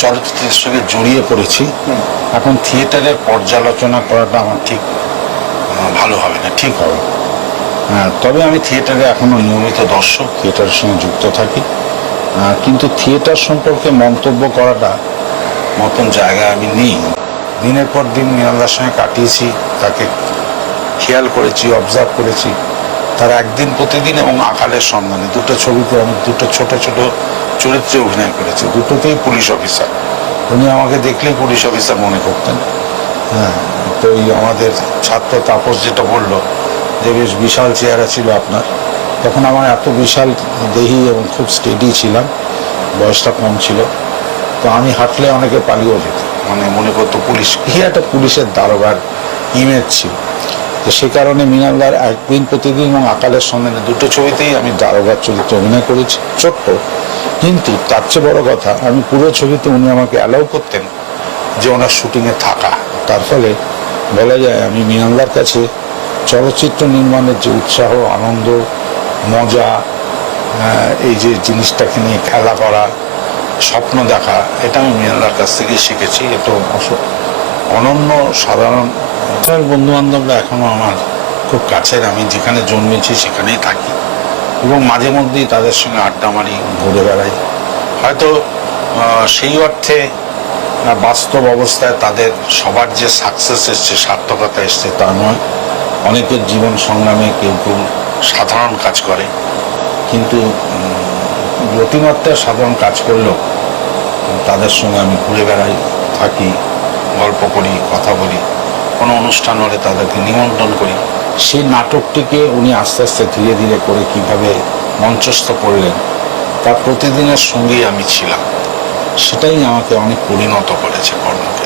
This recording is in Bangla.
চলচ্চিত্রের সঙ্গে জড়িয়ে পড়েছি। এখন থিয়েটারের পর্যালোচনা করাটা আমার ঠিক ভালো হবে না, ঠিক হবে। তবে আমি থিয়েটারে এখনো নিয়মিত দর্শক, থিয়েটারের সঙ্গে যুক্ত থাকি, কিন্তু থিয়েটার সম্পর্কে মন্তব্য করাটা মতন জায়গায় আমি নেই। দিনের পর দিন মৃণালদার সঙ্গে কাটিয়েছি, তাকে খেয়াল করেছি, অবজার্ভ করেছি। তার একদিন প্রতিদিন এবং আকালের সন্ধানে দুটো ছবিতে আমি দুটো ছোট ছোট চরিত্রে অভিনয় করেছি, দুটোতেই পুলিশ অফিসার। উনি আমাকে দেখলেই পুলিশ অফিসার মনে করতেন। তো এই আমাদের ছাত্র তাপস যেটা বললো যে বেশ বিশাল চেহারা ছিল আপনার, তখন আমার এত বিশাল দেহি এবং খুব স্টেডি ছিলাম, বয়সটা কম ছিল। তো আমি হাঁটলে অনেকে পালিয়েও যেত, মানে মনে করতো পুলিশ, কি একটা পুলিশের দারোগার ইমেজ ছিল। তো সে কারণে মৃণালদার একদিন প্রতিদিন এবং আকালের সন্ধানে দুটো ছবিতেই আমি দারোগার চরিত্রে অভিনয় করেছি, ছোট্ট। কিন্তু তার চেয়ে বড় কথা, আমি পুরো ছবিতে উনি আমাকে অ্যালাউ করতেন যে ওনার শুটিংয়ে থাকা। তার ফলে বলা যায় আমি মৃণালদার কাছে চলচ্চিত্র নির্মাণের যে উৎসাহ, আনন্দ, মজা, এই যে জিনিসটাকে নিয়ে খেলা করা, স্বপ্ন দেখা, এটা আমি মৃণালদার কাছ থেকে শিখেছি। এটা অনন্য, সাধারণ। বন্ধু বান্ধবরা এখনো আমার খুব কাছের, আমি যেখানে জন্মেছি সেখানেই থাকি এবং মাঝে মধ্যেই তাদের সঙ্গে আড্ডা মারি, ঘুরে বেড়াই। হয়তো সেই অর্থে বাস্তব অবস্থায় তাদের সবার যে সাকসেস এসছে, সার্থকতা এসছে তা নয়। অনেকের জীবন সংগ্রামে কেউ কেউ সাধারণ কাজ করে, কিন্তু অতিমাত্রায় সাধারণ কাজ করলেও তাদের সঙ্গে আমি ঘুরে বেড়াই, থাকি, গল্প করি, কথা বলি। কোনো অনুষ্ঠান হলে তাদেরকে নিমন্ত্রণ করি। সেই নাটকটিকে উনি আস্তে আস্তে ধীরে ধীরে করে কিভাবে মঞ্চস্থ করলেন, তার প্রতিদিনের সঙ্গেই আমি ছিলাম। সেটাই আমাকে অনেক পরিণত করেছে কর্মকে।